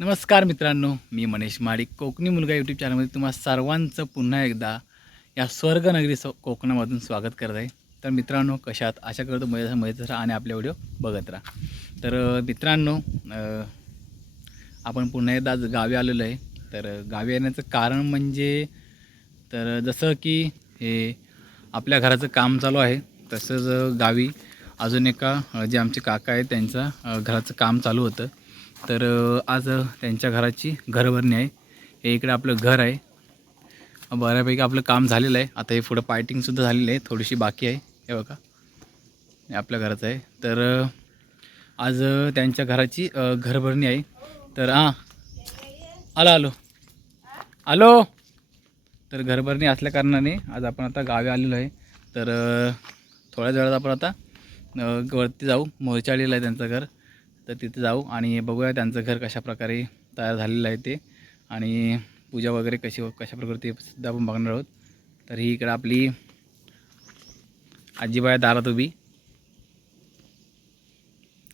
नमस्कार मित्रांनो मी मनीष माडिक कोकणी मुलगा यूट्यूब चॅनलमध्ये तुम्हा सर्वांचं पुन्हा एकदा या स्वर्गनगरी स कोकणामधून स्वागत करत आहे. तर मित्रांनो कशात? आशा करतो मजेत मजेत राहा आणि आपले व्हिडिओ बघत राहा. तर मित्रांनो आपण पुन्हा एकदा आज गावी आलेलो आहे. तर गावी येण्याचं कारण म्हणजे तर जसं की हे आपल्या घराचं काम चालू आहे तसंच गावी अजून एका जे आमचे काका आहेत त्यांचं घराचं काम चालू होतं. तर आज त्यांच्या घराची घरभरणी आहे. हे इकडे आपलं घर आहे. बऱ्यापैकी आपलं काम झालेलं आहे. आता हे पुढं पायटिंगसुद्धा झालेलं आहे. थोडीशी बाकी आहे. हे बघा. हे आपल्या घराचं आहे. तर आज त्यांच्या घराची घरभरणी आहे. तर हां. आलो आलो. आलो. तर घरभरणी असल्या कारणाने आज आपण आता गावी आलेलो आहे. तर थोड्याच वेळात आपण आता वरती जाऊ. मोरचाळीला आहे त्यांचं घर. तर तिथे जाऊ आणि बघूया त्यांचं घर कशा प्रकारे तयार झालेलं आहे ते. आणि पूजा वगैरे कशी कशा प्रकारे ते सुद्धा आपण बघणार आहोत. तर ही इकडं आपली आजीबाया दारात उभी.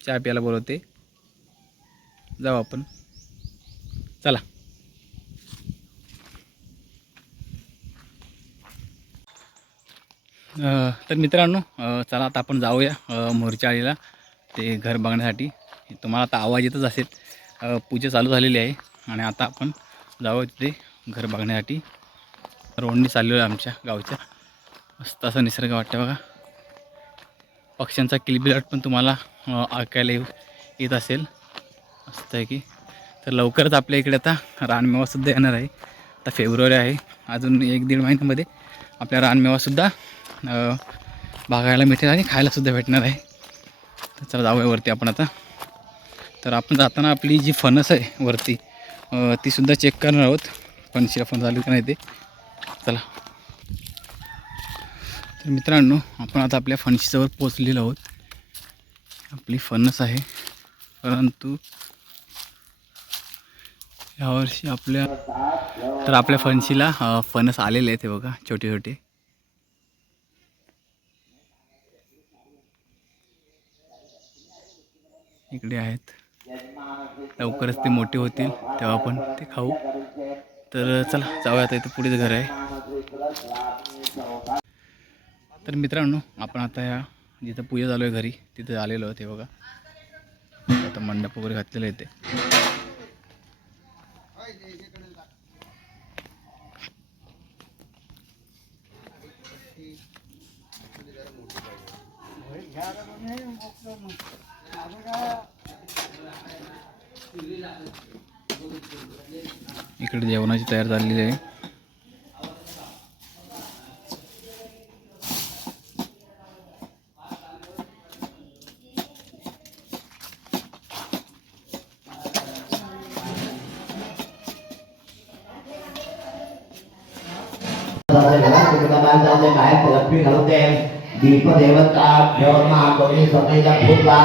चहा प्यायला बोलवते. जाऊ आपण. चला. तर मित्रांनो चला आता आपण जाऊया मोर्चाळीला ते घर बघण्यासाठी. तुम्हाला आता आवाज येतच असेल. पूजा चालू झालेली आहे. आणि आता आपण जाऊ तिथे घर बघण्यासाठी. रोडनी चाललेलो आहे आमच्या गावच्या. मस्त असा निसर्ग वाटतं बघा. पक्ष्यांचा किलबिलाट पण तुम्हाला ऐकायला येऊ येत असेल. मस्त आहे की. तर लवकरच आपल्या इकडे आता रानमेवासुद्धा येणार आहे. आता फेब्रुवारी आहे. अजून एक दीड महिन्यामध्ये आपल्या रानमेवासुद्धा बघायला मिळेल आणि खायलासुद्धा भेटणार आहे. तर चला जाऊया वरती आपण आता. तर आपण जाताना आपली जी फणस आहे वरती तीसुद्धा चेक करणार आहोत. फणशीला फणस आली का नाही ते. चला. तर मित्रांनो आपण आता आपल्या फणशीजवळ पोचलेलो आहोत. आपली फणस आहे. परंतु यावर्षी आपल्या तर आपल्या फणशीला फणस आलेले आहेत हे बघा छोटे छोटे. इकडे आहेत. लवकरच ते मोठे होतील तेव्हा आपण ते खाऊ. तर चला जाऊया आता इथं पुढेच घर आहे. तर मित्रांनो आपण आता या जिथं पूजा चालू आहे घरी तिथं आलेलो आहे ते बघा. आता मंडप वगैरे घातलेलं आहे ते इकडे जेवणाची तयार झालेली आहे. दीप देवता मा कोणी स्वतःच्या फुटला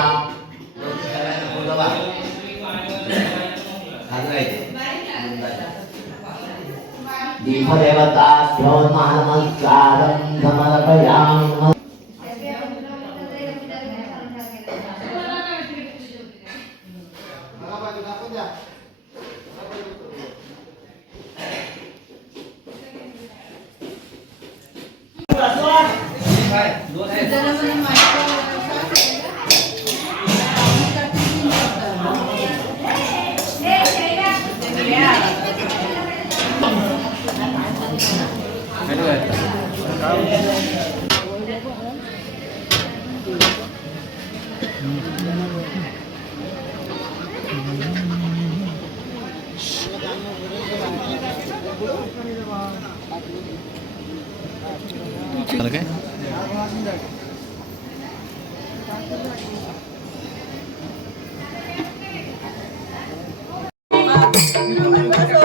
दीप देवता नमस्कारं समर्पयामि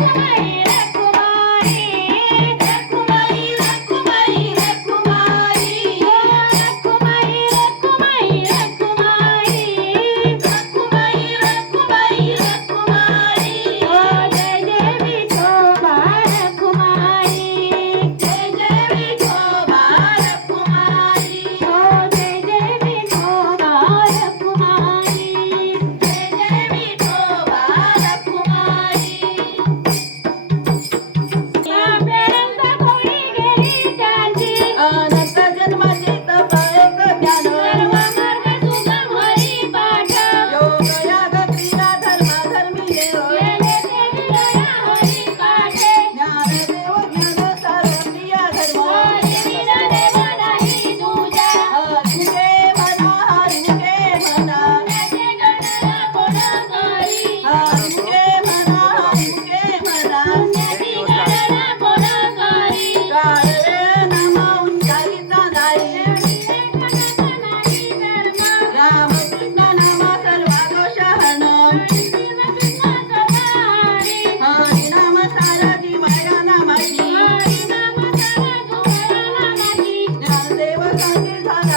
Música 今天他。